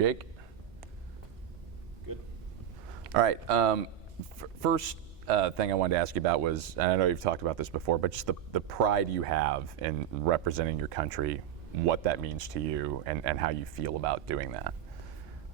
Jake? Good. All right. First thing I wanted to ask you about was, and I know you've talked about this before, but just the pride you have in representing your country, what that means to you, and how you feel about doing that.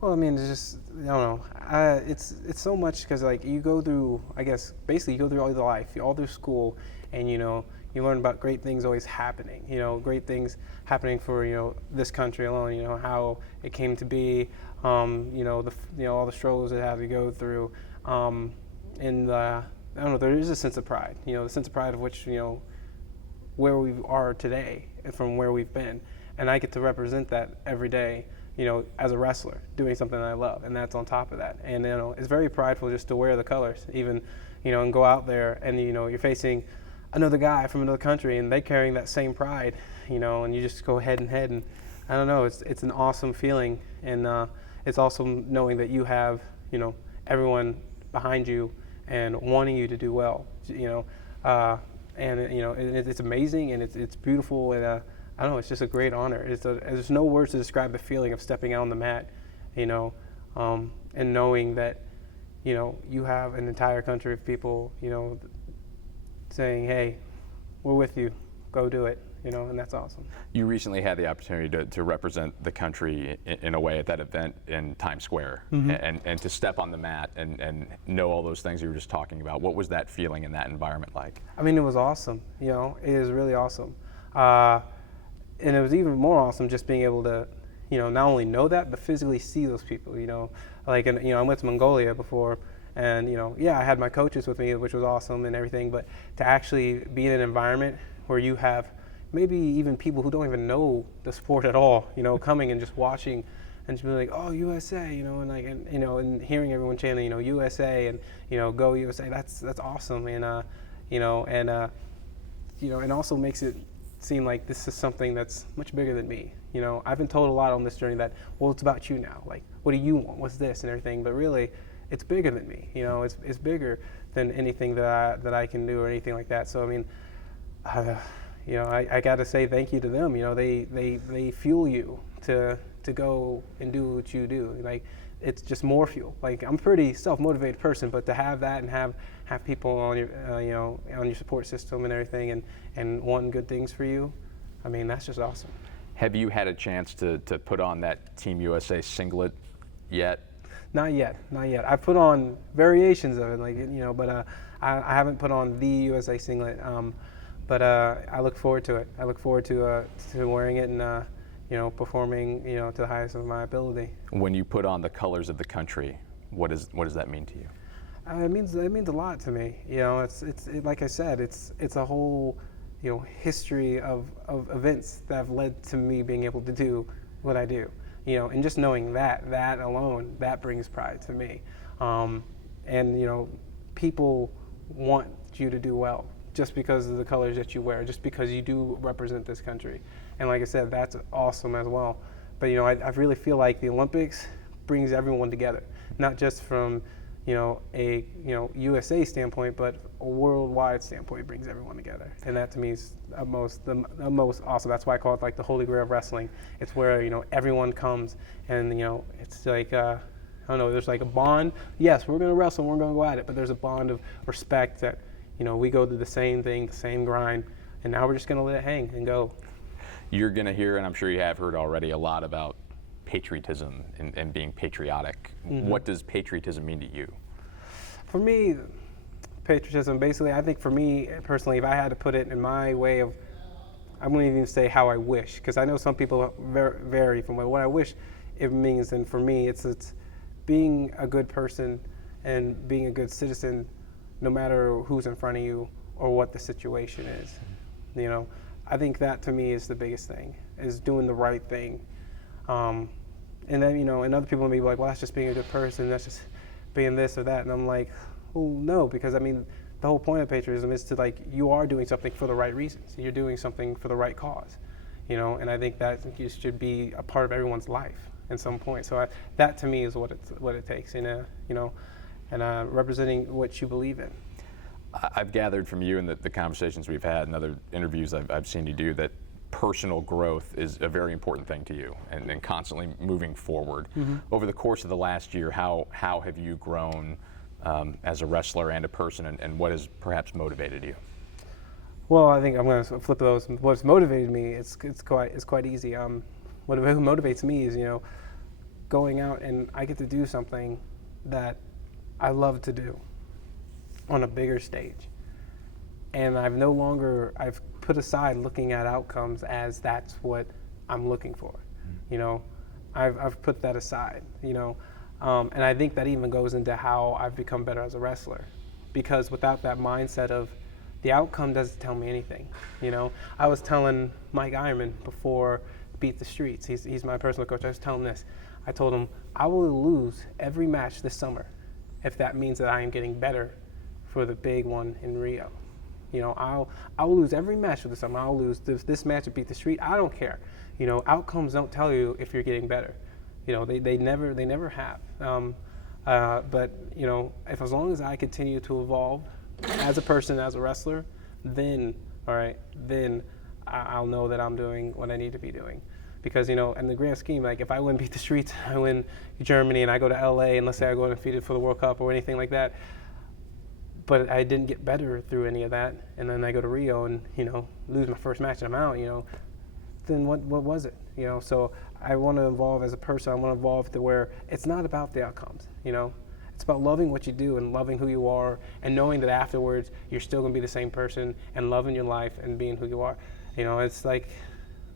Well, I mean, it's just, I don't know. It's so much because, like, you go through, I guess, basically you go through all your life, all through school, and, you know, you learn about great things always happening, you know, great things happening for, you know, this country alone, you know, how it came to be, you know, all the struggles it had to go through. And, I don't know, there is a sense of pride, you know, the sense of pride of which, you know, where we are today and from where we've been. And I get to represent that every day, you know, as a wrestler, doing something that I love, and that's on top of that. And, you know, it's very prideful just to wear the colors, even, you know, and go out there and, you know, you're facing another guy from another country and they carrying that same pride, you know, and you just go head and head. And I don't know, it's an awesome feeling. And it's also knowing that you have, you know, everyone behind you and wanting you to do well, you know, and, you know, it's amazing and it's beautiful. And, I don't know, it's just a great honor. There's no words to describe the feeling of stepping out on the mat, you know, and knowing that, you know, you have an entire country of people, you know, saying, hey, we're with you, go do it, you know, and that's awesome. You recently had the opportunity to represent the country in a way at that event in Times Square, and to step on the mat and know all those things you were just talking about. What was that feeling in that environment like? I mean, it was awesome, you know, it is really awesome. And it was even more awesome just being able to, you know, not only know that, but physically see those people, you know. Like, you know, I went to Mongolia before, and, you know, yeah, I had my coaches with me, which was awesome and everything, but to actually be in an environment where you have maybe even people who don't even know the sport at all, you know, coming and just watching and just be like, oh, USA, you know, and like, and, you know, and hearing everyone chanting, you know, USA and, you know, go USA, that's awesome. And, you know, and, you know, and also makes it seem like this is something that's much bigger than me. You know, I've been told a lot on this journey that, well, it's about you now. Like, what do you want? What's this and everything? But really, it's bigger than me. You know, it's bigger than anything that I can do or anything like that. So I mean, you know, I got to say thank you to them. You know, they fuel you to go and do what you do. Like, it's just more fuel. Like, I'm a pretty self-motivated person, but to have that and have people on your, you know, on your support system and everything, and wanting good things for you, I mean, that's just awesome. Have you had a chance to put on that Team USA singlet yet? Not yet. I've put on variations of it, like, you know, but I haven't put on the USA singlet. But I look forward to it. I look forward to wearing it and, you know, performing, you know, to the highest of my ability. When you put on the colors of the country, what does that mean to you? It means a lot to me. You know, it's like I said, it's a whole, you know, history of events that have led to me being able to do what I do. You know, and just knowing that alone, that brings pride to me. And, you know, people want you to do well just because of the colors that you wear, just because you do represent this country. And like I said, that's awesome as well. But, you know, I really feel like the Olympics brings everyone together, not just from, you know, a, you know, USA standpoint, but a worldwide standpoint. It brings everyone together. And that to me is the most awesome. That's why I call it like the holy grail of wrestling. It's where, you know, everyone comes and, you know, it's like, I don't know, there's like a bond. Yes, we're going to wrestle and we're going to go at it, but there's a bond of respect that, you know, we go through the same thing, the same grind, and now we're just going to let it hang and go. You're going to hear, and I'm sure you have heard already, a lot about patriotism and being patriotic. What does patriotism mean to you? For me, patriotism, basically, I think for me personally, if I had to put it in my way of, I wouldn't even say how I wish, because I know some people vary from what I wish it means. And for me, it's being a good person and being a good citizen, no matter who's in front of you or what the situation is. You know, I think that to me is the biggest thing, is doing the right thing. And then, you know, and other people may be like, well, that's just being a good person, that's just being this or that. And I'm like, well, no, because I mean, the whole point of patriotism is to, like, you are doing something for the right reasons. You're doing something for the right cause, you know, and I think that should be a part of everyone's life at some point. So that to me is what it takes, you know, and representing what you believe in. I've gathered from you and the conversations we've had and other interviews I've seen you do that personal growth is a very important thing to you, and constantly moving forward. Over the course of the last year, how have you grown as a wrestler and a person, and what has perhaps motivated you? Well, I think I'm going to flip those. What's motivated me? It's quite easy. What motivates me is going out and I get to do something that I love to do on a bigger stage, and I've put aside looking at outcomes as that's what I'm looking for. I've put that aside. And I think that even goes into how I've become better as a wrestler, because without that mindset of the outcome doesn't tell me anything. I was telling Mike Ironman before Beat the Streets, he's my personal coach, I was telling him this. I told him, I will lose every match this summer if that means that I am getting better for the big one in Rio. I'll lose every match for the summer. I'll lose this match at Beat the Street. I don't care. Outcomes don't tell you if you're getting better. They never have. But if as long as I continue to evolve as a person, as a wrestler, then I'll know that I'm doing what I need to be doing. Because in the grand scheme, like if I win Beat the Streets, I win Germany, and I go to LA, and let's say I go undefeated for the World Cup or anything like that, but I didn't get better through any of that, and then I go to Rio and lose my first match and I'm out, then what was it? So I want to evolve as a person. I want to evolve to where it's not about the outcomes. It's about loving what you do and loving who you are, and knowing that afterwards you're still going to be the same person and loving your life and being who you are. It's like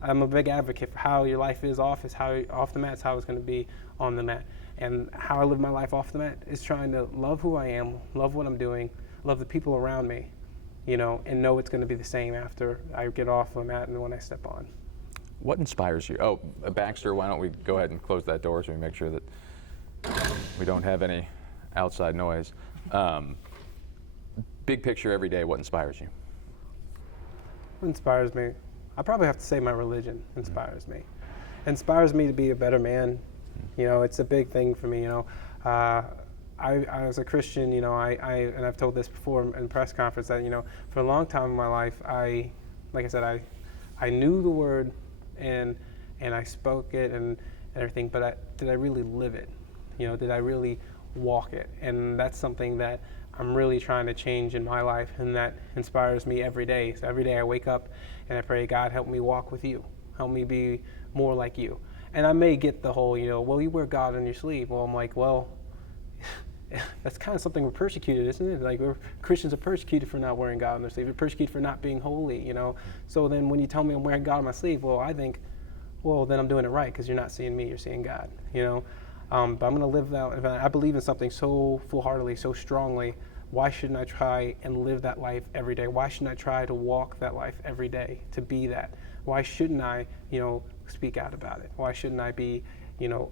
I'm a big advocate for how your life is off the mat is how it's going to be on the mat. And how I live my life off the mat is trying to love who I am, love what I'm doing, love the people around me, and know it's going to be the same after I get off the mat and when I step on. What inspires you? Oh, Baxter, why don't we go ahead and close that door so we make sure that we don't have any outside noise. Big picture every day, what inspires you? What inspires me? I probably have to say my religion inspires me. It inspires me to be a better man. It's a big thing for me. I as a Christian, and I've told this before in press conference that for a long time in my life, I knew the word and I spoke it and everything, but did I really live it? Did I really walk it? And that's something that I'm really trying to change in my life, and that inspires me every day. So every day I wake up and I pray, God, help me walk with you. Help me be more like you. And I may get the whole, well, you wear God on your sleeve. Well, I'm like, well, that's kind of something we're persecuted, isn't it? Like Christians are persecuted for not wearing God on their sleeve. We're persecuted for not being holy, So then when you tell me I'm wearing God on my sleeve, well, I think, well, then I'm doing it right, because you're not seeing me, you're seeing God, But I'm going to live that. If I believe in something so full-heartedly, so strongly, why shouldn't I try and live that life every day? Why shouldn't I try to walk that life every day, to be that? Why shouldn't I, speak out about it? Why shouldn't I be,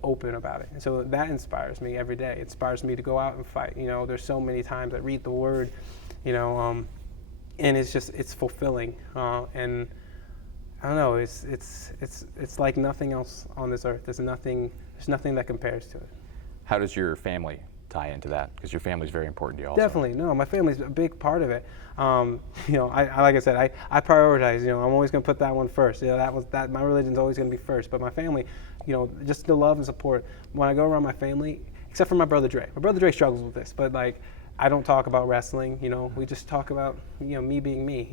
open about it? And so that inspires me every day. It inspires me to go out and fight. There's so many times I read the word, and it's fulfilling. And I don't know, it's like nothing else on this earth. There's nothing that compares to it. How does your family tie into that? Because your family is very important to you also. Definitely, no, my family's a big part of it. I like I said, I prioritize. I'm always going to put that one first. That my religion's always going to be first. But my family, just the love and support. When I go around my family, except for my brother Dre. My brother Dre struggles with this, but I don't talk about wrestling. We just talk about me being me.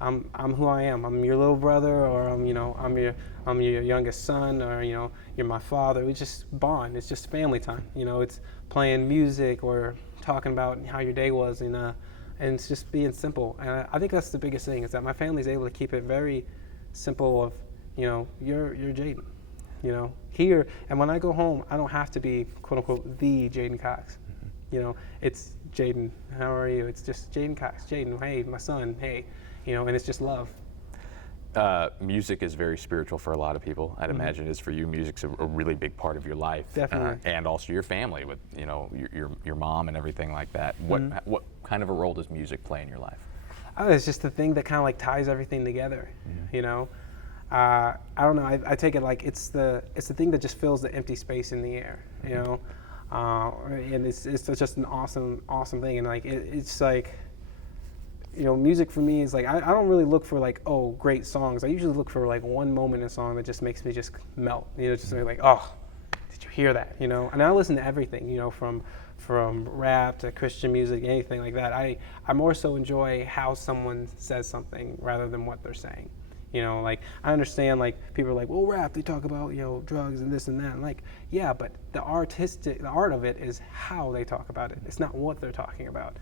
I'm who I am. I'm your little brother, or I'm your youngest son, or you're my father. We just bond. It's just family time. It's playing music or talking about how your day was, and it's just being simple. And I think that's the biggest thing, is that my family's able to keep it very simple. Of you're Jaden, here. And when I go home, I don't have to be quote unquote the Jaden Cox. It's Jaden. How are you? It's just Jaden Cox. Jaden. Hey, my son. Hey. And it's just love. Music is very spiritual for a lot of people. I'd imagine it is for you. Music's a really big part of your life. Definitely. And also your family with, your mom and everything like that. What kind of a role does music play in your life? It's just the thing that kind of ties everything together. I don't know. I take it like it's the thing that just fills the empty space in the air. And it's just an awesome thing. And it's like, music for me is like I don't really look for like, oh, great songs. I usually look for like one moment in a song that just makes me just melt. Just like, oh, did you hear that? And I listen to everything. From rap to Christian music, anything like that. I more so enjoy how someone says something rather than what they're saying. Like I understand like people are like, well, rap, they talk about, drugs and this and that. And like, yeah, but the art of it is how they talk about it. It's not what they're talking about.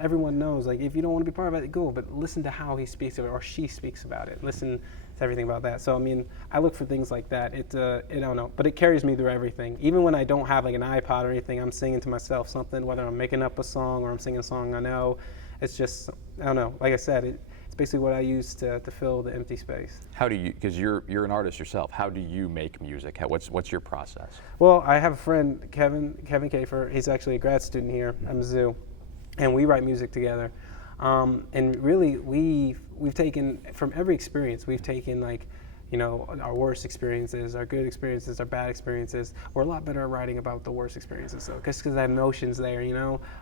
Everyone knows, like, if you don't want to be part of it, go, but listen to how he speaks of it or she speaks about it. Listen to everything about that. So, I mean, I look for things like that. I don't know, but it carries me through everything. Even when I don't have like an iPod or anything, I'm singing to myself something, whether I'm making up a song or I'm singing a song I know. It's just, I don't know, like I said, it's basically what I use to fill the empty space. How do you, because you're an artist yourself, how do you make music? What's your process? Well, I have a friend, Kevin Kafer. He's actually a grad student here at Mizzou, and we write music together. And really, we've taken from every experience. We've taken like, our worst experiences, our good experiences, our bad experiences. We're a lot better at writing about the worst experiences, though, because the emotions there,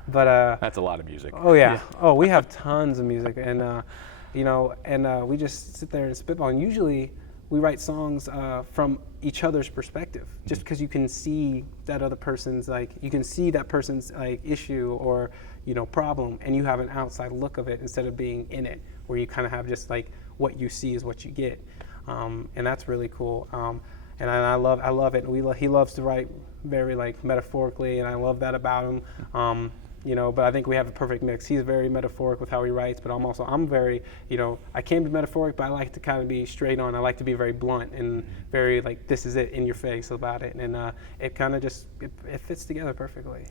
But that's a lot of music. Oh yeah. Oh, we have tons of music, and we just sit there and spitball. And usually, we write songs from each other's perspective, just because you can see that other person's issue or problem, and you have an outside look of it instead of being in it, where you kind of have just like what you see is what you get, and that's really cool. And I love it. He loves to write very like metaphorically, and I love that about him. But I think we have a perfect mix. He's very metaphoric with how he writes, but I'm very, I can be metaphoric, but I like to kind of be straight on. I like to be very blunt and very like, this is it, in your face about it. And it kind of just, it fits together perfectly.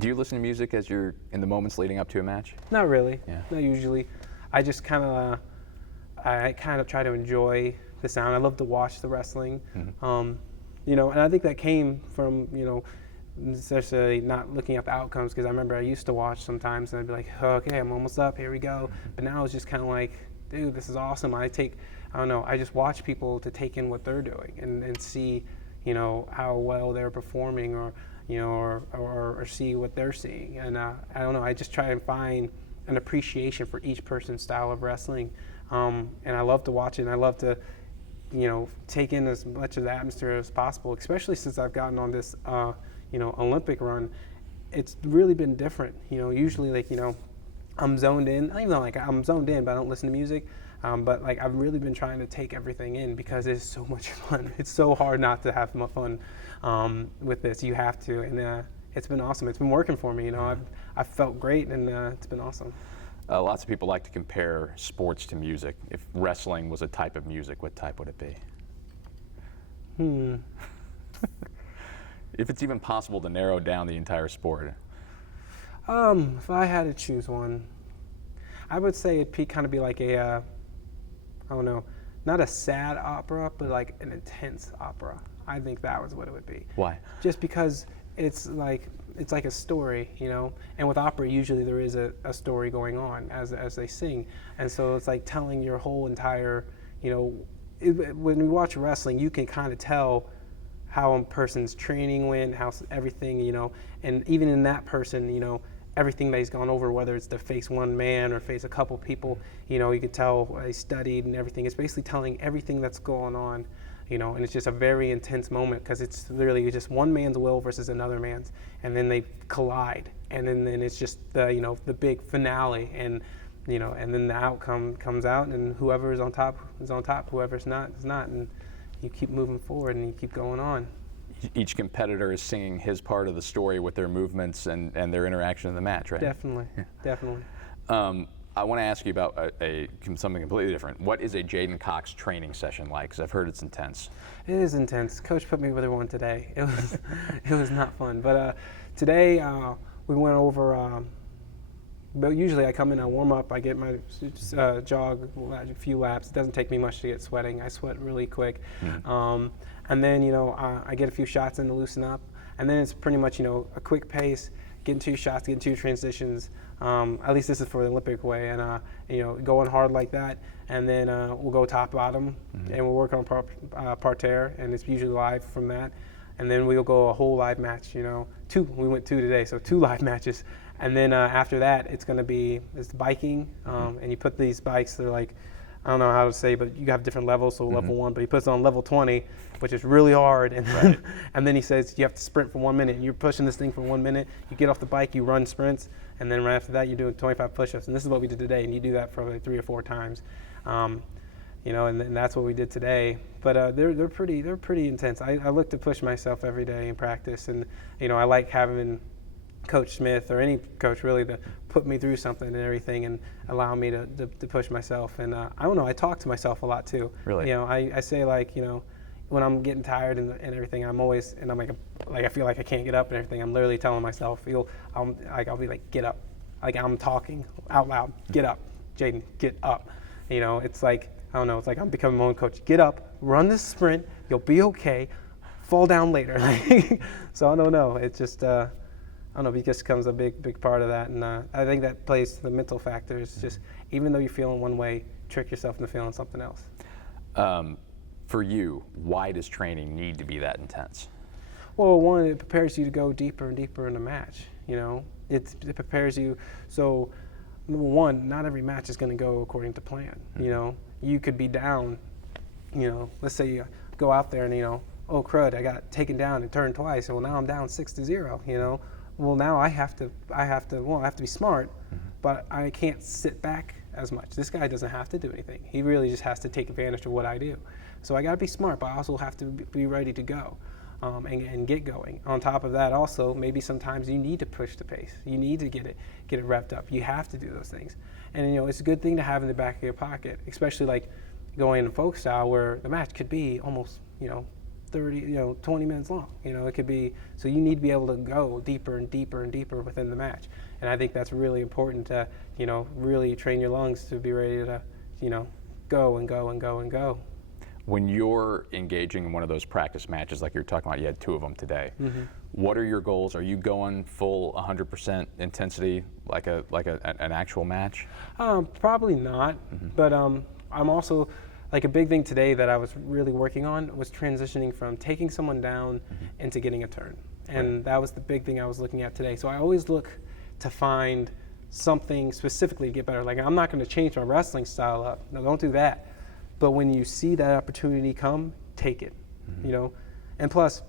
Do you listen to music as you're in the moments leading up to a match? Not really. Yeah. Not usually. I just kind of, try to enjoy the sound. I love to watch the wrestling. And I think that came from, necessarily not looking at the outcomes, because I remember I used to watch sometimes and I'd be like, oh, okay, I'm almost up, here we go. But now it's just kind of like, dude, this is awesome. I just watch people to take in what they're doing and see, how well they're performing or see what they're seeing. And I don't know, I just try and find an appreciation for each person's style of wrestling. And I love to watch it, and I love to, take in as much of the atmosphere as possible, especially since I've gotten on this, Olympic run. It's really been different. Usually like, I'm zoned in. I don't even know, like I'm zoned in, but I don't listen to music. But like I've really been trying to take everything in because it's so much fun. It's so hard not to have fun with this. You have to, and it's been awesome. It's been working for me. I've felt great, and it's been awesome. Lots of people like to compare sports to music. If wrestling was a type of music, what type would it be? If it's even possible to narrow down the entire sport. If I had to choose one, I would say it'd kind of be like a, I don't know, not a sad opera, but like an intense opera. I think that was what it would be. Why? Just because it's like a story, and with opera usually there is a story going on as they sing, and so it's like telling your whole entire, when we watch wrestling, you can kind of tell how a person's training went, how everything, and even in that person, everything that he's gone over, whether it's to face one man or face a couple people, you can tell they studied and everything. It's basically telling everything that's going on, and it's just a very intense moment because it's literally just one man's will versus another man's, and then they collide, and then it's just the big finale, and and then the outcome comes out, and whoever is on top is on top, whoever's not is not, and you keep moving forward and you keep going on. Each competitor is singing his part of the story with their movements and their interaction in the match, right? Definitely, definitely. I want to ask you about something completely different. What is a Jaden Cox training session like? Because I've heard it's intense. It is intense. Coach put me with one today. It was not fun. But today we went over. But usually I come in, I warm up, I get my jog a few laps. It doesn't take me much to get sweating. I sweat really quick. And then, I get a few shots in to loosen up. And then it's pretty much, a quick pace, getting 2 shots, getting 2 transitions. At least this is for the Olympic way. And, going hard like that. And then we'll go top bottom, and we'll work on parterre, and it's usually live from that. And then we'll go a whole live match, 2. We went 2 today, so 2 live matches. And then after that, it's biking, and you put these bikes. They're like, I don't know how to say, but you have different levels. So level 1, but he puts it on level 20, which is really hard. And then, and then he says you have to sprint for 1 minute. And you're pushing this thing for 1 minute. You get off the bike, you run sprints, and then right after that, you're doing 25 push-ups. And this is what we did today. And you do that for like 3 or 4 times. And that's what we did today. But they're pretty intense. I look to push myself every day in practice, and I like having Coach Smith or any coach really to put me through something and everything, and allow me to push myself. And I don't know. I talk to myself a lot too. Really? I say like when I'm getting tired and everything, I'm always and I'm like I feel like I can't get up and everything. I'm literally telling myself, I'll be like, get up, like I'm talking out loud. Get up, Jaden, get up. It's like. I don't know, it's like I'm becoming my own coach. Get up, run this sprint, you'll be okay, fall down later. So I don't know, it's just, I don't know, it just becomes a big part of that. And I think that plays to the mental factor. It's just, even though you're feeling one way, trick yourself into feeling something else. For you, why does training need to be that intense? Well, one, it prepares you to go deeper and deeper in the match. It prepares you. So, number one, not every match is going to go according to plan. You could be down, let's say you go out there and, oh crud, I got taken down and turned twice. Well, now I'm down 6-0, Well, now I have to be smart, but I can't sit back as much. This guy doesn't have to do anything. He really just has to take advantage of what I do. So I got to be smart, but I also have to be ready to go and get going. On top of that, also, maybe sometimes you need to push the pace. You need to get it revved up. You have to do those things. And, it's a good thing to have in the back of your pocket, especially like going in folk style where the match could be almost, 30, 20 minutes long. It could be, so you need to be able to go deeper and deeper and deeper within the match. And I think that's really important to, really train your lungs to be ready to, go and go and go and go. When you're engaging in one of those practice matches like you're talking about, you had 2 of them today. What are your goals? Are you going full 100% intensity like an actual match? Probably not, but I'm also, like a big thing today that I was really working on was transitioning from taking someone down into getting a turn. And that was the big thing I was looking at today. So I always look to find something specifically to get better. Like I'm not going to change my wrestling style up. No, don't do that. But when you see that opportunity come, take it, And plus,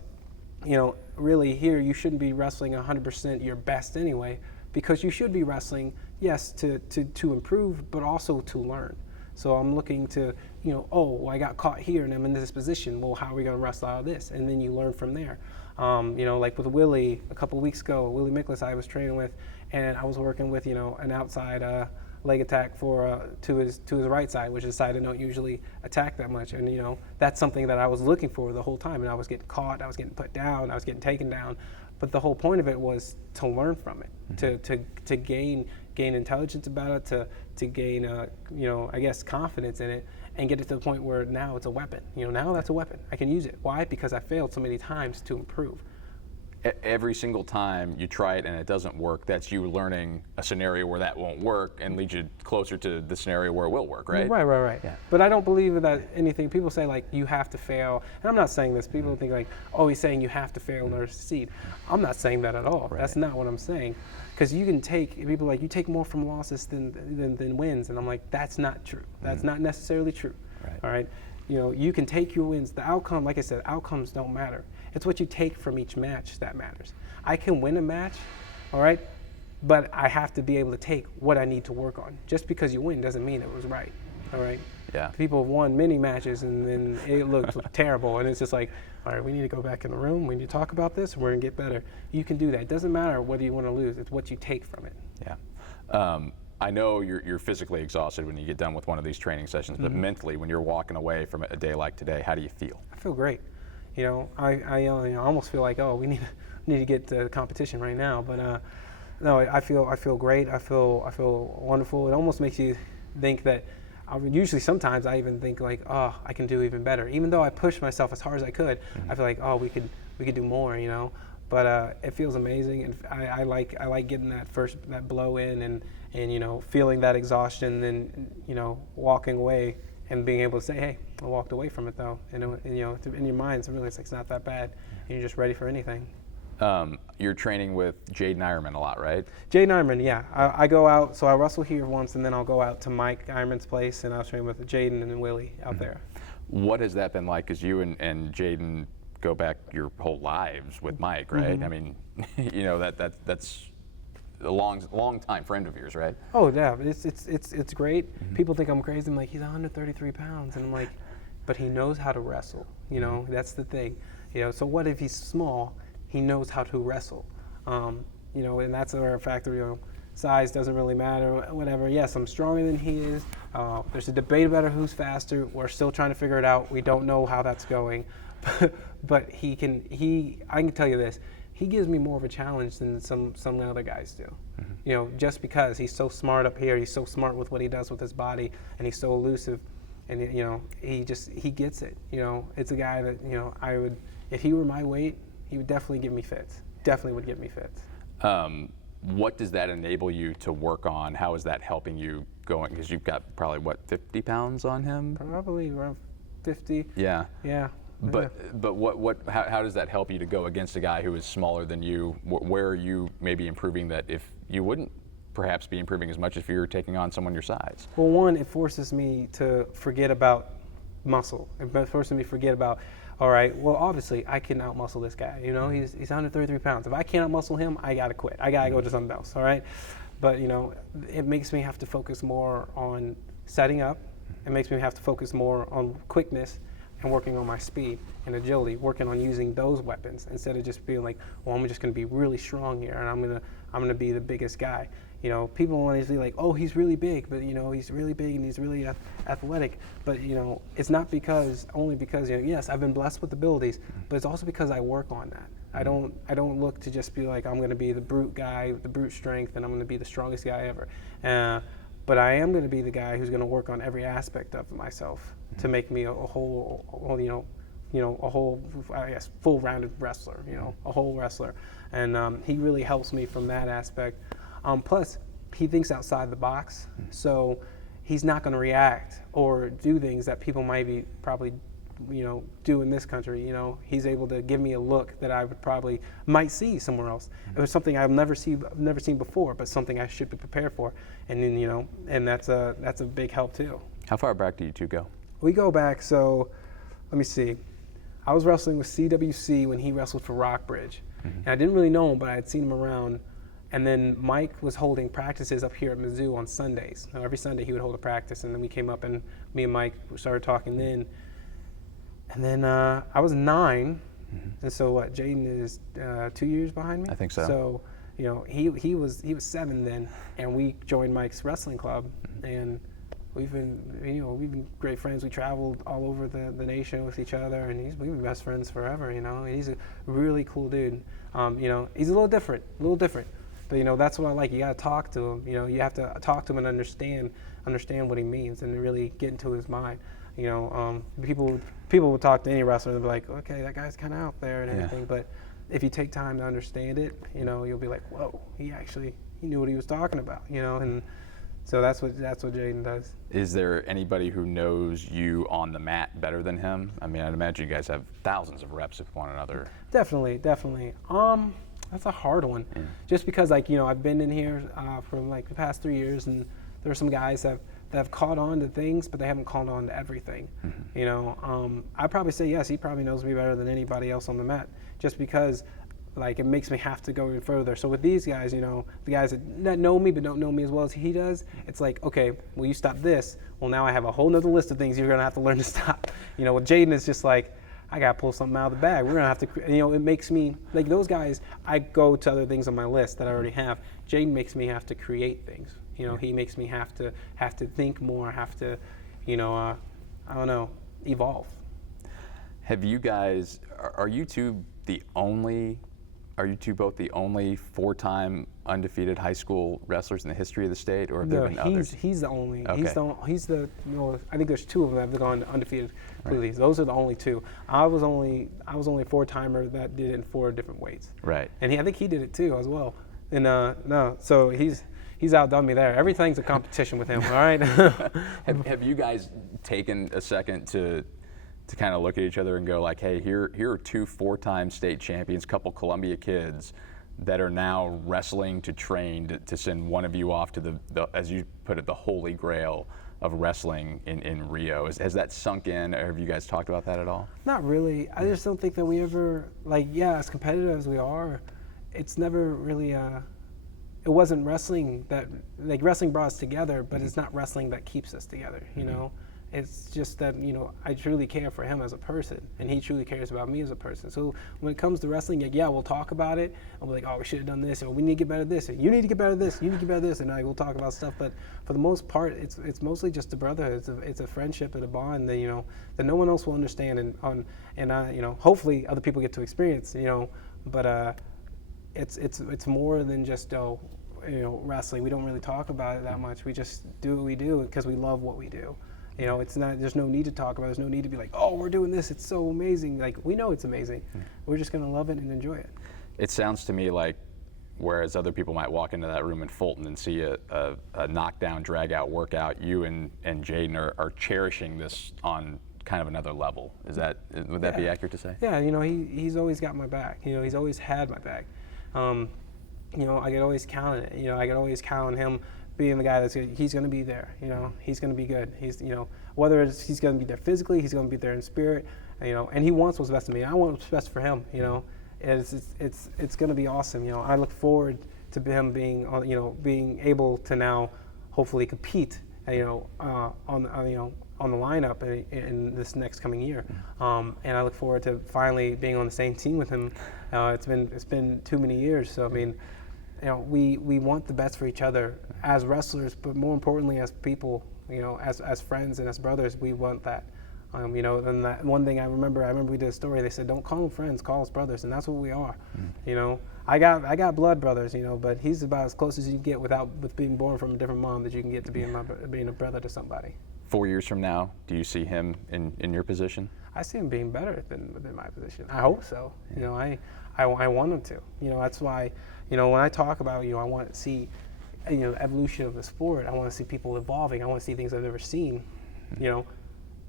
really here you shouldn't be wrestling 100% your best anyway, because you should be wrestling, yes, to improve, but also to learn. So I'm looking to, I got caught here and I'm in this position. Well, how are we going to wrestle out of this? And then you learn from there. Like with Willie a couple weeks ago, Willie Miklas I was training with, and I was working with, an outside leg attack to his right side, which is a side I don't usually attack that much. And that's something that I was looking for the whole time. And I was getting caught, I was getting put down, I was getting taken down. But the whole point of it was to learn from it, to gain intelligence about it, to gain I guess confidence in it, and get it to the point where now it's a weapon. Now that's a weapon. I can use it. Why? Because I failed so many times to improve. Every single time you try it and it doesn't work, that's you learning a scenario where that won't work and leads you closer to the scenario where it will work, right? Right. Yeah. But I don't believe that anything. People say like you have to fail, and I'm not saying this. People think like, oh, he's saying you have to fail in order to succeed. I'm not saying that at all. Right. That's not what I'm saying. Because you can people like you take more from losses than wins, and I'm like that's not true. That's not necessarily true. Right. All right. You can take your wins. The outcome, like I said, outcomes don't matter. It's what you take from each match that matters. I can win a match, all right, but I have to be able to take what I need to work on. Just because you win doesn't mean it was right, all right? Yeah. People have won many matches and then it looks terrible, and it's just like, all right, we need to go back in the room, we need to talk about this, and we're gonna get better. You can do that. It doesn't matter whether you win or lose, it's what you take from it. Yeah. I know you're physically exhausted when you get done with one of these training sessions, but mentally, when you're walking away from a day like today, how do you feel? I feel great. I almost feel like, oh, we need to get to the competition right now. But no, I feel great. I feel wonderful. It almost makes you think that. Usually, sometimes I even think like, oh, I can do even better. Even though I pushed myself as hard as I could, I feel like, oh, we could do more, But it feels amazing, and I like getting that blow in and feeling that exhaustion, and walking away and being able to say, hey, I walked away from it though, and in your mind, it's like it's not that bad, and you're just ready for anything. You're training with Jaden Ironman a lot, right? Jaden Ironman, yeah. I go out, so I wrestle here once, and then I'll go out to Mike Ironman's place, and I'll train with Jaden and Willie out there. What has that been like? Because you and Jaden go back your whole lives with Mike, right? I mean, you know that's a long time friend of yours, right? Oh yeah, it's great. People think I'm crazy. I'm like, he's 133 pounds, and I'm like, but he knows how to wrestle. You know, that's the thing. You know, so what if he's small? He knows how to wrestle. You know, and that's a factor. You know, size doesn't really matter. Whatever. Yes, I'm stronger than he is. There's a debate about who's faster. We're still trying to figure it out. We don't know how that's going, but I can tell you this. He gives me more of a challenge than some other guys do. You know, just because he's so smart up here, he's so smart with what he does with his body, and he's so elusive, and you know, he gets it. You know, it's a guy that, you know, if he were my weight, he would definitely give me fits. Definitely would give me fits. What does that enable you to work on? How is that helping you going? Because you've got probably, what, 50 pounds on him? Probably around 50. Yeah. Yeah. But how does that help you to go against a guy who is smaller than you? Where are you maybe improving that if you wouldn't perhaps be improving as much if you were taking on someone your size? Well, one, it forces me to forget about muscle. It forces me to forget about, all right, well, obviously, I can out-muscle this guy. You know, he's 133 pounds. If I can't out-muscle him, I got to quit. I got to go to something else, all right? But, you know, it makes me have to focus more on setting up. It makes me have to focus more on quickness and working on my speed and agility, working on using those weapons instead of just being like, well, I'm just going to be really strong here and I'm going to be the biggest guy. You know, people want to be like, oh, he's really big, but you know, he's really big and he's really athletic. But you know, it's not only because, you know, yes, I've been blessed with abilities, but it's also because I work on that. I don't look to just be like, I'm going to be the brute guy with the brute strength and I'm going to be the strongest guy ever. But I am going to be the guy who's going to work on every aspect of myself to make me a whole, a whole, I guess, full-rounded wrestler. You know, a whole wrestler, and he really helps me from that aspect. Plus, he thinks outside the box, so he's not going to react or do things that people probably, you know, do in this country. You know, he's able to give me a look that I might see somewhere else. It was something I've never seen before, but something I should be prepared for. And then, you know, and that's a big help too. How far back do you two go? We go back, so let me see. I was wrestling with CWC when he wrestled for Rockbridge. And I didn't really know him, but I had seen him around. And then Mike was holding practices up here at Mizzou on Sundays. Now, every Sunday he would hold a practice, and then we came up and me and Mike started talking then. And then I was 9, and so what? Jaden is 2 years behind me. I think so. So, you know, he was 7 then, and we joined Mike's wrestling club, and we've been great friends. We traveled all over the nation with each other, and we've been best friends forever. You know, he's a really cool dude. You know, he's a little different. But you know, that's what I like. You got to talk to him. You know, you have to talk to him and understand what he means and really get into his mind. You know, people will talk to any wrestler and they'll be like, okay, that guy's kind of out there and everything. But if you take time to understand it, you know, you'll be like, whoa, he knew what he was talking about. You know, and so that's what Jaden does. Is there anybody who knows you on the mat better than him? I mean, I'd imagine you guys have thousands of reps with one another. Definitely. That's a hard one. Yeah. Just because, like, you know, I've been in here for like the past 3 years, and there are some guys that have caught on to things, but they haven't caught on to everything. You know, I'd probably say yes, he probably knows me better than anybody else on the mat, just because, like, it makes me have to go even further. So with these guys, you know, the guys that know me but don't know me as well as he does, it's like, okay, well, you stop this. Well, now I have a whole nother list of things you're going to have to learn to stop. You know, with Jaden, it's just like, I got to pull something out of the bag. We're going to have to, you know, it makes me, like those guys, I go to other things on my list that I already have. Jaden makes me have to create things. You know, he makes me have to think more, have to, you know, I don't know, evolve. Have you guys, are you two both the only 4-time undefeated high school wrestlers in the history of the state, or have there been others? He's the only. Okay. You know, I think there's 2 of them that have gone undefeated completely. Right. Those are the only 2. I was only a 4-timer that did it in 4 different weights. Right. And I think he did it too as well. And so he's outdone me there. Everything's a competition with him. All right. Have you guys taken a second to to kind of look at each other and go like, hey, here are two 4-time state champions, couple Columbia kids that are now wrestling to train to send one of you off to the, as you put it, the holy grail of wrestling in Rio. Has that sunk in, or have you guys talked about that at all? Not really. I just don't think that we ever, like, yeah, as competitive as we are, it's never really, it wasn't wrestling that, like, wrestling brought us together, but it's not wrestling that keeps us together, you know? It's just that, you know, I truly care for him as a person, and he truly cares about me as a person. So when it comes to wrestling, like, yeah, we'll talk about it. I'll be like, oh, we should have done this, or we need to get better at this, or you need to get better at this, you need to get better at this, and like, we'll talk about stuff. But for the most part, it's mostly just a brotherhood. It's a friendship and a bond that, you know, that no one else will understand, and I, you know, hopefully other people get to experience, you know. But it's more than just you know, wrestling. We don't really talk about it that much. We just do what we do because we love what we do. You know, it's not, there's no need to talk about it. There's no need to be like, oh, we're doing this, it's so amazing. Like, we know it's amazing. We're just going to love it and enjoy it. It sounds to me like, whereas other people might walk into that room in Fulton and see a knockdown, drag-out workout, you and Jaden are cherishing this on kind of another level. Would that be accurate to say? Yeah, you know, he's always got my back. You know, he's always had my back. You know, I could always count on it. You know, I could always count on him being the guy he's going to be there. You know, he's going to be good. He's, you know, whether he's going to be there physically, he's going to be there in spirit. You know, and he wants what's best for me. I want what's best for him. You know, it's going to be awesome. You know, I look forward to him being, you know, being able to now hopefully compete. You know, on the lineup in this next coming year, and I look forward to finally being on the same team with him. It's been too many years. So I mean, you know, we want the best for each other as wrestlers, but more importantly as people, you know, as friends and as brothers, we want that. You know, and that one thing I remember we did a story, they said, don't call them friends, call us brothers, and that's what we are. You know, I got blood brothers, you know, but he's about as close as you can get with being born from a different mom that you can get to being a brother to somebody. 4 years from now, do you see him in your position? I see him being better than within my position. I hope so. You know, I want him to. You know, that's why, you know, when I talk about, you know, I want to see, you know, evolution of the sport. I want to see people evolving. I want to see things I've never seen. You know,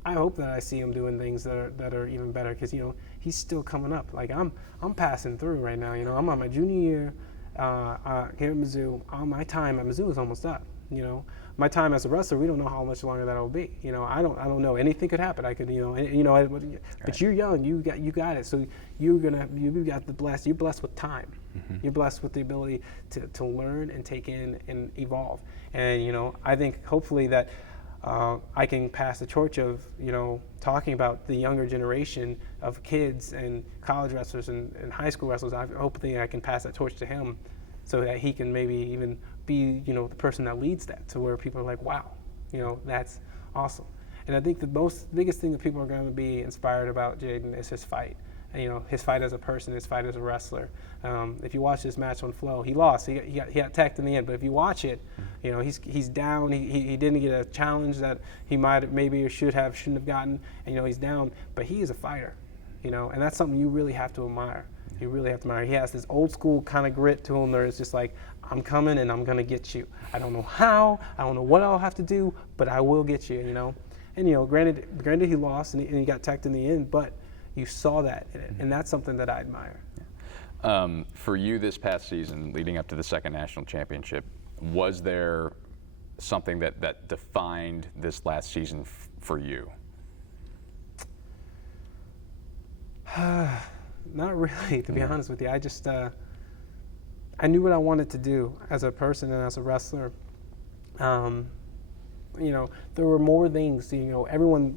I hope that I see him doing things that are even better, because, you know, he's still coming up. Like, I'm passing through right now. You know, I'm on my junior year here at Mizzou. My time at Mizzou is almost up. You know, my time as a wrestler, we don't know how much longer that'll be. You know, I don't know. Anything could happen. I could, but you're young. You got it. So you're blessed with time. You're blessed with the ability to learn and take in and evolve. And, you know, I think hopefully that I can pass the torch of, you know, talking about the younger generation of kids and college wrestlers and high school wrestlers. Hopefully I can pass that torch to him, so that he can maybe even be, you know, the person that leads that, to where people are like, wow, you know, that's awesome. And I think the biggest thing that people are going to be inspired about Jaden is his fight. And, you know, his fight as a person, his fight as a wrestler. If you watch this match on Flow, he lost. He got teched in the end. But if you watch it, you know, he's down. He didn't get a challenge that he maybe or shouldn't have gotten. And, you know, he's down. But he is a fighter, you know, and that's something you really have to admire. You really have to admire. He has this old school kind of grit to him. There is just like, I'm coming and I'm gonna get you. I don't know how. I don't know what I'll have to do, but I will get you. You know, and, you know, granted he lost and he got teched in the end, but you saw that in it, and that's something that I admire. For you this past season, leading up to the second national championship, was there something that defined this last season for you? Not really, to be honest with you. I just, I knew what I wanted to do as a person and as a wrestler. You know, there were more things, you know, everyone,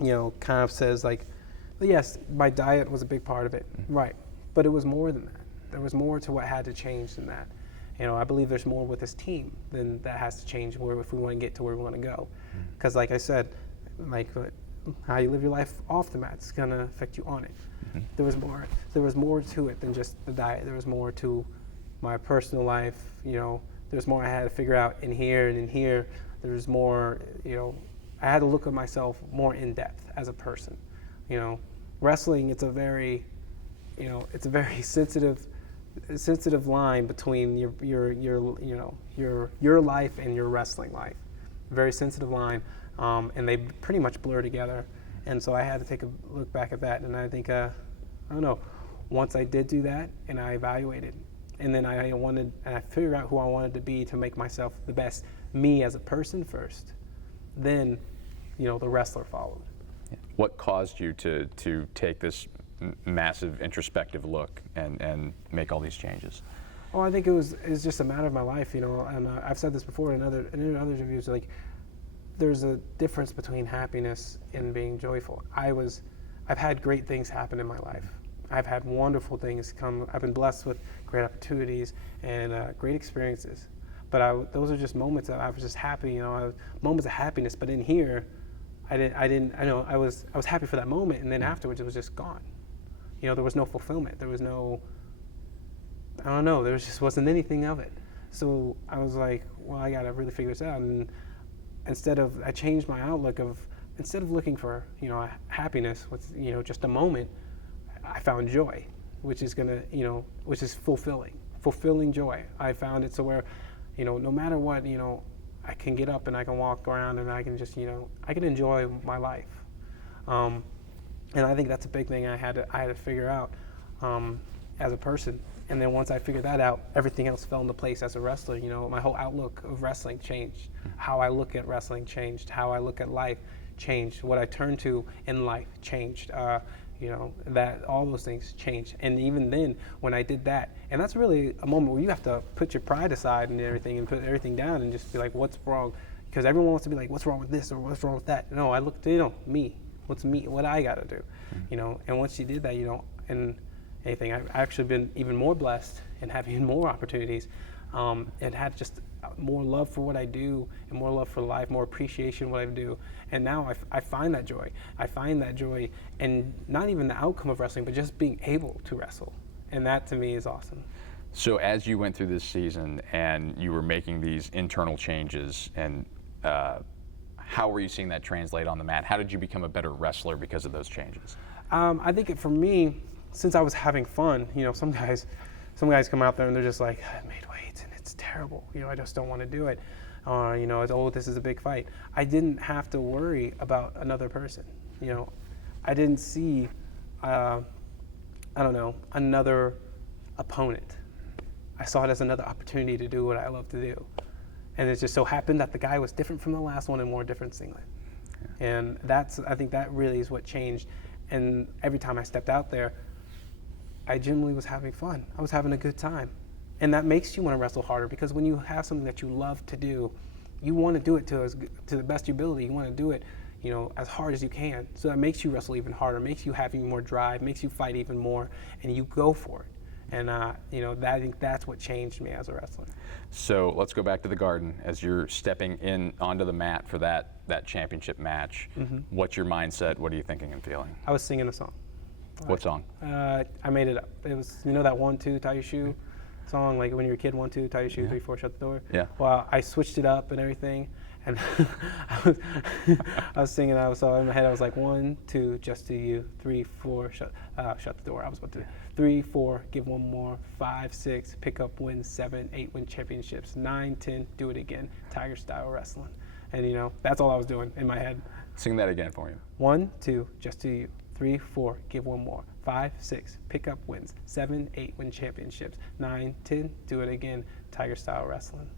you know, kind of says like, well, yes, my diet was a big part of it, right. But it was more than that. There was more to what had to change than that. You know, I believe there's more with this team than that has to change if we want to get to where we want to go. Because like I said, like how you live your life off the mat is going to affect you on it. There was more to it than just the diet. There was more to my personal life. You know, there's more I had to figure out in here and in here. There's more, you know, I had to look at myself more in depth as a person. You know, wrestling, it's a very sensitive line between your life and your wrestling life. Very sensitive line, and they pretty much blur together. And so I had to take a look back at that. And I think, I don't know, once I did do that and I evaluated, and then I figured out who I wanted to be to make myself the best me as a person first, then, the wrestler followed. What caused you to take this massive introspective look and make all these changes? Well, I think it's just a matter of my life, and I've said this before in other interviews, like, there's a difference between happiness and being joyful. I've had great things happen in my life. I've had wonderful things come. I've been blessed with great opportunities and great experiences. But those are just moments that I was just happy, moments of happiness. But in here, I was happy for that moment, and then afterwards it was just gone. There was no fulfillment. There was no, I don't know, there just wasn't anything of it. So I was like, well, I gotta really figure this out. And I changed my outlook of, instead of looking for, happiness with, just a moment, I found joy, which is which is fulfilling joy. I found it so where, no matter what, I can get up and I can walk around and I can just, I can enjoy my life. And I think that's a big thing I had to figure out as a person. And then once I figured that out, everything else fell into place as a wrestler. My whole outlook of wrestling changed. How I look at wrestling changed. How I look at life changed. What I turn to in life changed. That all those things changed. And even then, when I did that, and that's really a moment where you have to put your pride aside and everything and put everything down and just be like, what's wrong? Because everyone wants to be like, what's wrong with this or what's wrong with that? No, I looked, me. What's me? What I got to do? And once you did that, and anything, I've actually been even more blessed and having even more opportunities and had just more love for what I do and more love for life, more appreciation of what I do. And now I find that joy. I find that joy in not even the outcome of wrestling, but just being able to wrestle. And that to me is awesome. So as you went through this season and you were making these internal changes, and how were you seeing that translate on the mat? How did you become a better wrestler because of those changes? I think for me, since I was having fun, some guys come out there and they're just like, I made weights and it's terrible. I just don't want to do it. This is a big fight. I didn't have to worry about another person. I didn't see, another opponent. I saw it as another opportunity to do what I love to do. And it just so happened that the guy was different from the last one and more different singlet. Yeah. And I think that really is what changed. And every time I stepped out there, I genuinely was having fun. I was having a good time. And that makes you want to wrestle harder, because when you have something that you love to do, you want to do it to the best of your ability. You want to do it, as hard as you can. So that makes you wrestle even harder, makes you have even more drive, makes you fight even more, and you go for it. And I think that's what changed me as a wrestler. So let's go back to the Garden as you're stepping in onto the mat for that championship match. Mm-hmm. What's your mindset? What are you thinking and feeling? I was singing a song. What song? I made it up. It was, that 1, 2, tie your shoe song, like when you're a kid, 1, 2, tie your shoe, 3, 4, shut the door. Yeah. Well, I switched it up and everything, and I was singing. So in my head, I was like, 1, 2, just to you, 3, 4, shut the door. I was about to 3, 4, give one more, 5, 6, pick up wins, 7, 8, win championships, 9, 10, do it again, Tiger style wrestling, and that's all I was doing in my head. Sing that again for me. 1, 2, just to you. 3, 4, give one more. 5, 6, pick up wins. 7, 8, win championships. 9, 10, do it again. Tiger style wrestling.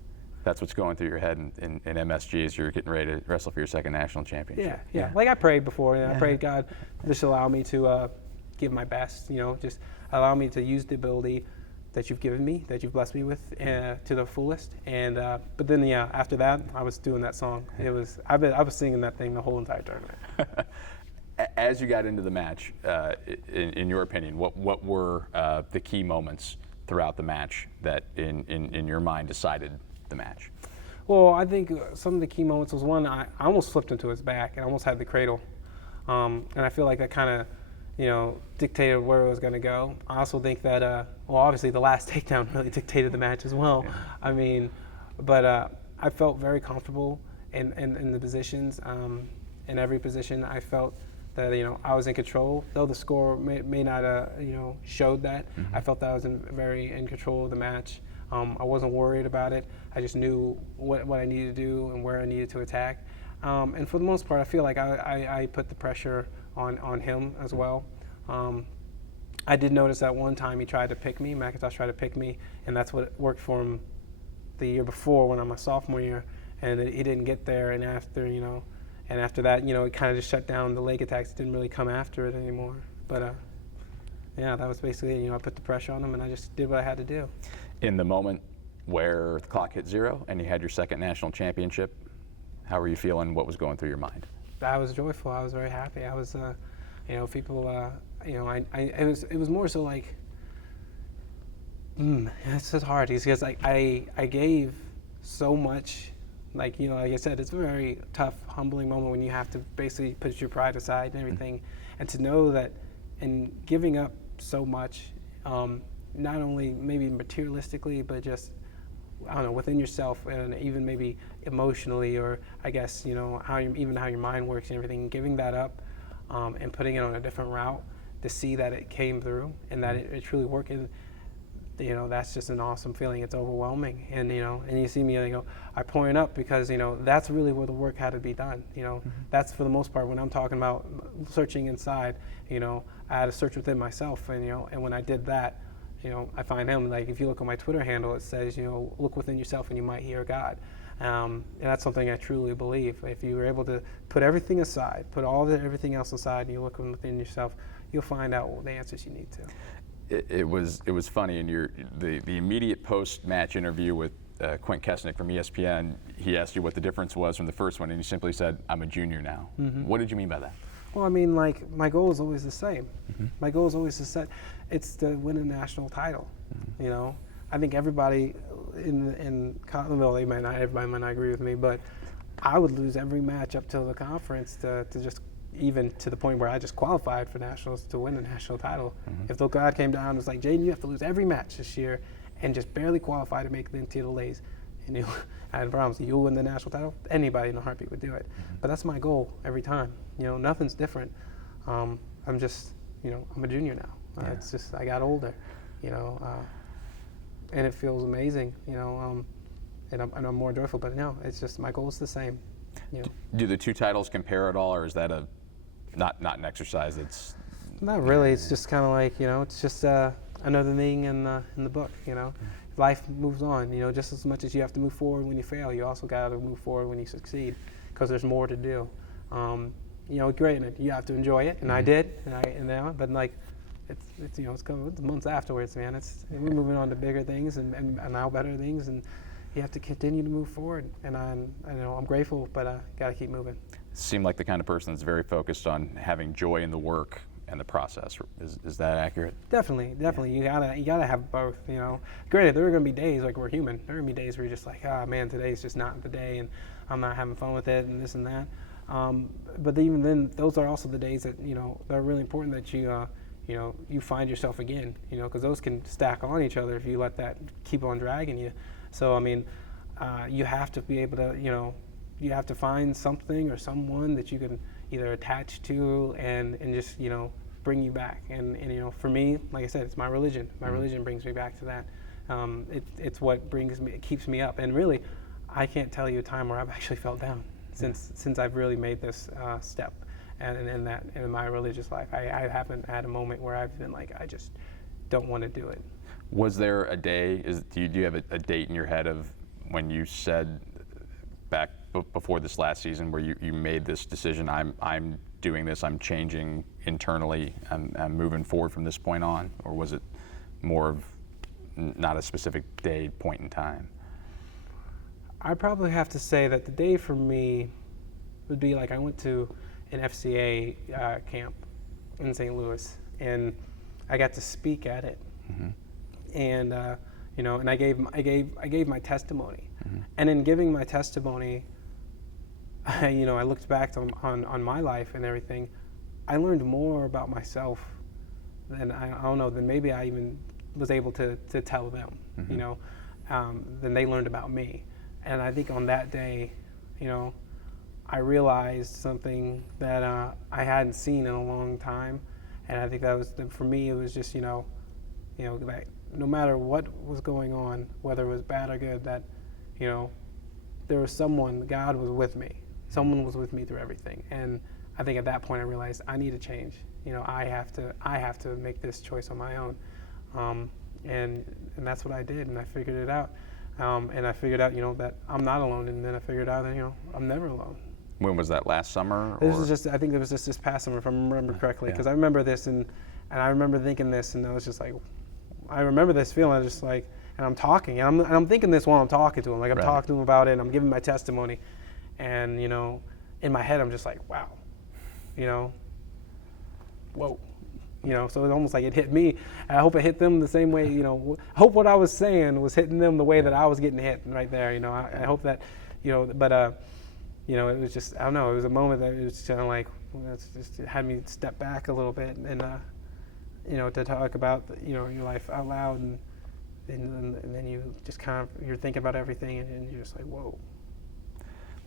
That's what's going through your head in MSG as you're getting ready to wrestle for your second national championship. Yeah. Like I prayed before. I prayed, God, just allow me to give my best. Just allow me to use the ability that you've given me, that you've blessed me with, to the fullest. And but then after that, I was doing that song. I was singing that thing the whole entire tournament. As you got into the match, in your opinion, what were the key moments throughout the match that, in your mind, decided the match? Well, I think some of the key moments was one, I almost flipped into his back and almost had the cradle, and I feel like that kind of, dictated where it was going to go. I also think that, obviously the last takedown really dictated the match as well. Yeah. But I felt very comfortable in the positions. In every position, I felt that I was in control, though the score may not showed that. Mm-hmm. I felt that I was very in control of the match. I wasn't worried about it. I just knew what I needed to do and where I needed to attack. And for the most part, I feel like I put the pressure on him as well. I did notice that one time he tried to pick me, McIntosh tried to pick me, and that's what worked for him the year before when I'm a sophomore year, and he didn't get there, and after that, it kind of just shut down the leg attacks. It didn't really come after it anymore. But yeah, that was basically it. I put the pressure on him, and I just did what I had to do. In the moment where the clock hit 0 and you had your second national championship, how were you feeling? What was going through your mind? I was joyful. I was very happy. I was, people, it was more so like, it's just hard because I gave so much. Like I said, it's a very tough, humbling moment when you have to basically put your pride aside and everything, and to know that in giving up so much, not only maybe materialistically, but just within yourself, and even maybe emotionally, or I guess how your mind works and everything, giving that up and putting it on a different route to see that it came through and that it truly worked. That's just an awesome feeling. It's overwhelming, and you see me, I point up because that's really where the work had to be done. That's for the most part when I'm talking about searching inside. I had to search within myself, and when I did that, I find him. Like if you look at my Twitter handle, it says, look within yourself and you might hear God. And that's something I truly believe. If you were able to put everything aside, put everything else aside, and you look within yourself, you'll find out the answers you need to. It was funny in the immediate post-match interview with Quint Kesnick from ESPN. He asked you what the difference was from the first one, and you simply said, "I'm a junior now." Mm-hmm. What did you mean by that? Well, I mean, like my goal is always the same. Mm-hmm. My goal is always it's to win a national title. Mm-hmm. I think everybody everybody might not agree with me, but I would lose every match up till the conference to just. Even to the point where I just qualified for nationals to win a national title. Mm-hmm. If the God came down and was like, Jaden, you have to lose every match this year and just barely qualify to make the NCAAs, and I had problems, you'll win the national title, anybody in a heartbeat would do it. Mm-hmm. But that's my goal every time. Nothing's different. I'm just, I'm a junior now. Yeah. It's just, I got older, and it feels amazing, and I'm more joyful, but no, it's just, my goal is the same. Do the two titles compare at all, or is that not an exercise that's... Not really. It's just kind of like, it's just another thing in the book, Life moves on, just as much as you have to move forward when you fail, you also got to move forward when you succeed, because there's more to do. Great, and you have to enjoy it, and I did, but like, it's coming months afterwards, man. We're moving on to bigger things and now better things, and you have to continue to move forward, and I'm grateful, but I gotta keep moving. Seem like the kind of person that's very focused on having joy in the work and the process. Is that accurate? Definitely. Yeah. You gotta have both. Granted, there are gonna be days like we're human. There are gonna be days where you're just like, man, today's just not the day, and I'm not having fun with it, and this and that. But even then, those are also the days that that are really important that you find yourself again. Because those can stack on each other if you let that keep on dragging you. So, you have to be able to, you have to find something or someone that you can either attach to and just, bring you back. And for me, like I said, it's my religion. My religion brings me back to that. It's what it keeps me up. And really, I can't tell you a time where I've actually felt down since I've really made this step and in my religious life. I haven't had a moment where I've been like, I just don't want to do it. Was there a day, do you have a date in your head of when you said back before this last season where you made this decision, I'm doing this, I'm changing internally, I'm moving forward from this point on? Or was it more of not a specific day, point in time? I probably have to say that the day for me would be like I went to an FCA camp in St. Louis, and I got to speak at it. Mm-hmm. And and I gave my testimony, and in giving my testimony, I looked back on my life and everything. I learned more about myself than than maybe I even was able to tell them, than they learned about me. And I think on that day, I realized something that I hadn't seen in a long time, and I think that was for me. It was just that no matter what was going on, whether it was bad or good, that there was someone, God was with me, someone was with me through everything. And I think at that point I realized I need to change. You know, I have to make this choice on my own. And that's what I did, and I figured it out. And I figured out, you know, that I'm not alone, and then I figured out that, you know, I'm never alone. When was that, last summer? This was just, I think it was just this past summer, if I remember correctly, because I remember this, and I remember thinking this, and I was just like, I remember this feeling, I was just like, and I'm talking, and I'm thinking this while I'm talking to him, like I'm talking to him about it, and I'm giving my testimony, and, you know, in my head I'm just like, wow, you know, whoa. You know, so it's almost like it hit me. And I hope it hit them the same way, you know, I hope what I was saying was hitting them the way that I was getting hit right there, you know. I hope that, you know, but, you know, it was just, I don't know, it was a moment that it was kind of like, it had me step back a little bit and, you know, to talk about, you know, your life out loud, and then you just kind of, you're thinking about everything, and you're just like, whoa.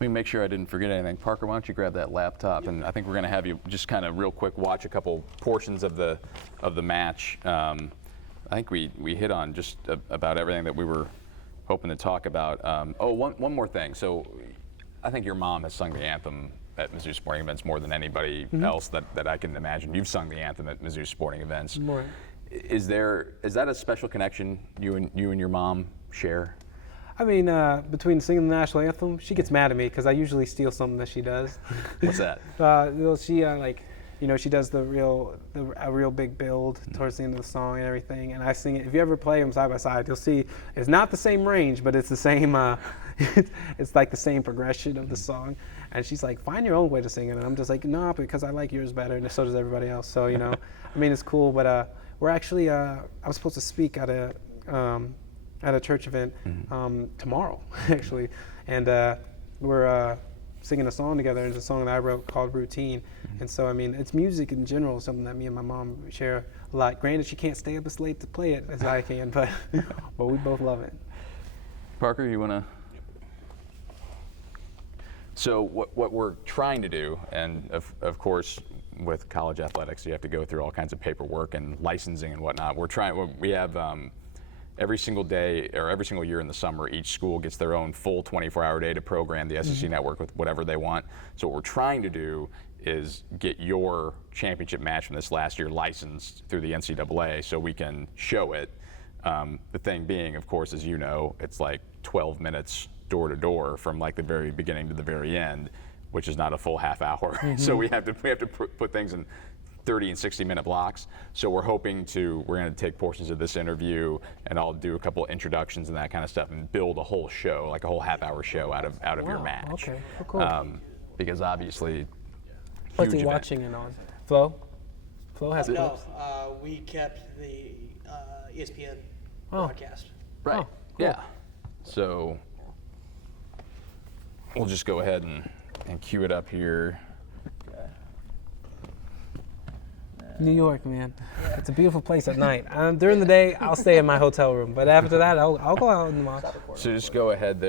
Let me make sure I didn't forget anything. Parker, why don't you grab that laptop? And I think we're going to have you just kind of real quick watch a couple portions of the match. I think we hit on just about everything that we were hoping to talk about. One more thing. So I think your mom has sung the anthem at Mizzou sporting events more than anybody else that I can imagine. You've sung the anthem at Mizzou sporting events. Right. Is that a special connection you and your mom share? I mean, between singing the national anthem, she gets mad at me because I usually steal something that she does. What's that? Well, she like, you know, she does a real big build towards the end of the song and everything, and I sing it. If you ever play them side by side, you'll see it's not the same range, but it's the same. It's like the same progression of the song. And she's like, find your own way to sing it, and I'm just like, nah, because I like yours better, and so does everybody else. So you know, I mean, it's cool. But we're actually, I was supposed to speak at a church event tomorrow, actually, and we're singing a song together. It's a song that I wrote called Routine, and so I mean, it's music in general, something that me and my mom share a lot. Granted, she can't stay up as late to play it as I can, but we both love it. Parker, you want to? So what we're trying to do, and of course, with college athletics, you have to go through all kinds of paperwork and licensing and whatnot. We have every single day or every single year in the summer, each school gets their own full 24-hour day to program the SEC network with whatever they want. So what we're trying to do is get your championship match from this last year licensed through the NCAA so we can show it. The thing being, of course, as you know, it's like 12 minutes door to door from like the very beginning to the very end, which is not a full half hour. So we have to put things in 30 and 60-minute blocks. So we're going to take portions of this interview, and I'll do a couple introductions and that kind of stuff, and build a whole show, like a whole half-hour show out of your match. Okay, cool. Because obviously, What's huge he event. watching it on? Flo has it. No, we kept the ESPN broadcast. Right. Oh, cool. Yeah. So we'll just go ahead and cue it up here. New York, man. It's a beautiful place at night. During the day, I'll stay in my hotel room, but after that, I'll go out and watch. So just go ahead there.